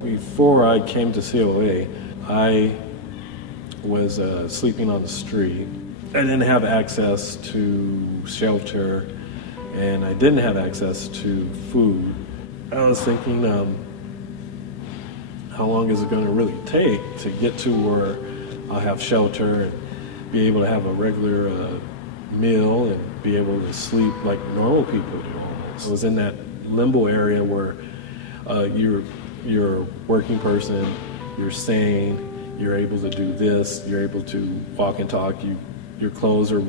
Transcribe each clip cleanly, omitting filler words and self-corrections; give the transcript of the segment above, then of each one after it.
Before I came to COA, I was sleeping on the street. I didn't have access to shelter, and I didn't have access to food. I was thinking, how long is it going to really take to get to where I'll have shelter and be able to have a regular meal and be able to sleep like normal people do almost. I was in that limbo area where you're a working person, you're sane, you're able to do this, you're able to walk and talk, your clothes are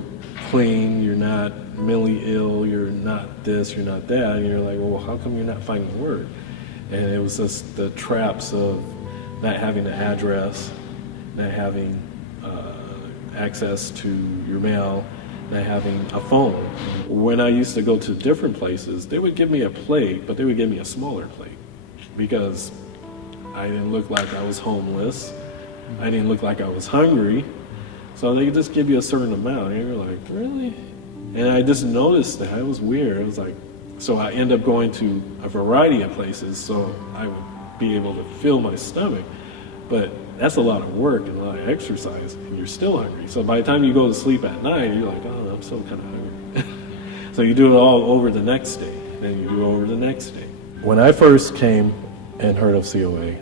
clean, you're not mentally ill, you're not this, you're not that, and you're like, well, how come you're not finding work? And it was just the traps of not having an address, not having access to your mail, not having a phone. When I used to go to different places, they would give me a plate, but they would give me a smaller plate because I didn't look like I was homeless. I didn't look like I was hungry. So they could just give you a certain amount, and you're like, really? And I just noticed that. It was weird. It was like, so I end up going to a variety of places so I would be able to fill my stomach. But that's a lot of work and a lot of exercise, and you're still hungry. So by the time you go to sleep at night, you're like, oh, I'm still kind of hungry. So you do it all over the next day, and then you do it over the next day. When I first came and heard of COA,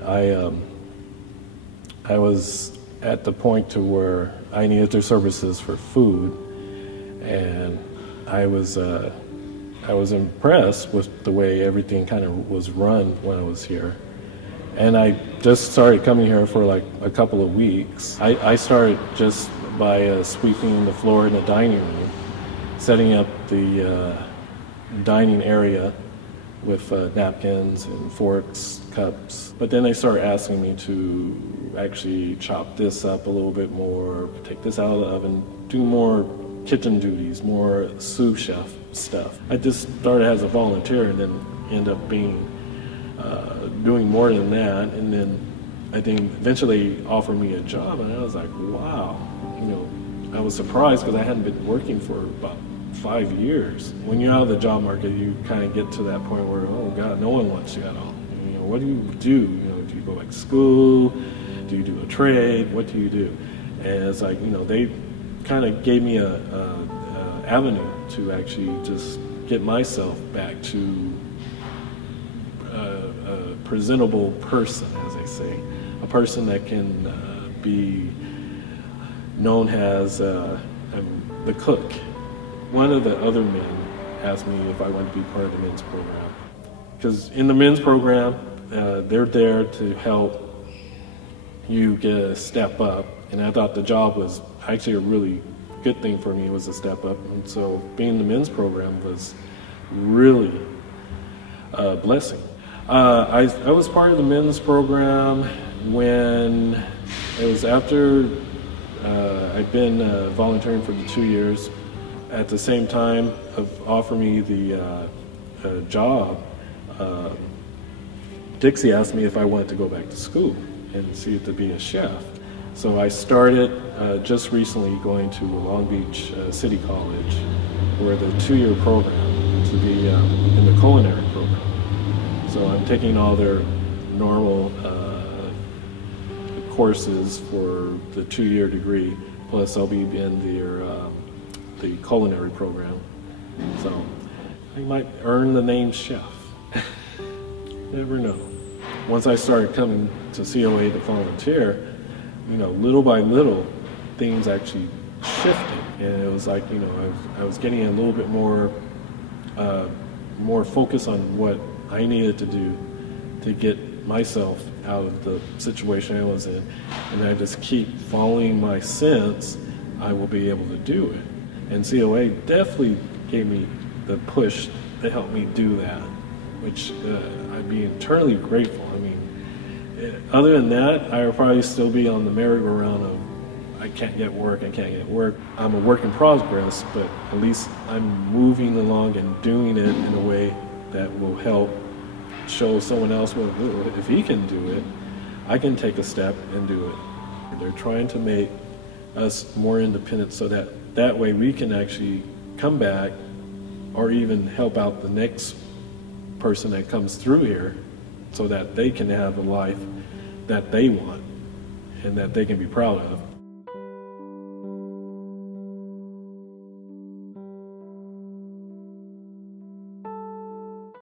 I was at the point to where I needed their services for food, and I was impressed with the way everything kind of was run when I was here. And I just started coming here for like a couple of weeks. I started just by sweeping the floor in the dining room, setting up the dining area with napkins and forks, cups. But then they started asking me to actually chop this up a little bit more, take this out of the oven, do more kitchen duties, more sous chef stuff. I just started as a volunteer and then end up being doing more than that, and then I think eventually offered me a job, and I was like, wow, I was surprised because I hadn't been working for about 5 years. When you're out of the job market, you kind of get to that point where, oh God, no one wants you at all. What do you do? Do you go back to school? Do you do a trade? What do you do? And it's like, they kind of gave me a avenue to actually just get myself back to a presentable person, as they say, a person that can be known as the cook. One of the other men asked me if I wanted to be part of the men's program, because in the men's program, they're there to help you get a step up, and I thought the job was actually a really good thing for me, was a step up, and so being in the men's program was really a blessing. I was part of the men's program when it was after I'd been volunteering for the 2 years. At the same time of offering me the job, Dixie asked me if I wanted to go back to school and see if to be a chef. So I started just recently going to Long Beach City College, where the 2-year program to be in the culinary program. So I'm taking all their normal courses for the 2-year degree, plus I'll be in the culinary program. So I might earn the name chef. Never know. Once I started coming to COA to volunteer, little by little, things actually shifted. And it was like, I was getting a little bit more focus on what I needed to do to get myself out of the situation I was in. And I just keep following my sense, I will be able to do it. And COA definitely gave me the push to help me do that, which I'd be eternally grateful. Other than that, I would probably still be on the merry-go-round of I can't get work. I'm a work in progress, but at least I'm moving along and doing it in a way that will help show someone else, well, if he can do it, I can take a step and do it. They're trying to make us more independent so that way we can actually come back or even help out the next person that comes through here so that they can have a life that they want and that they can be proud of.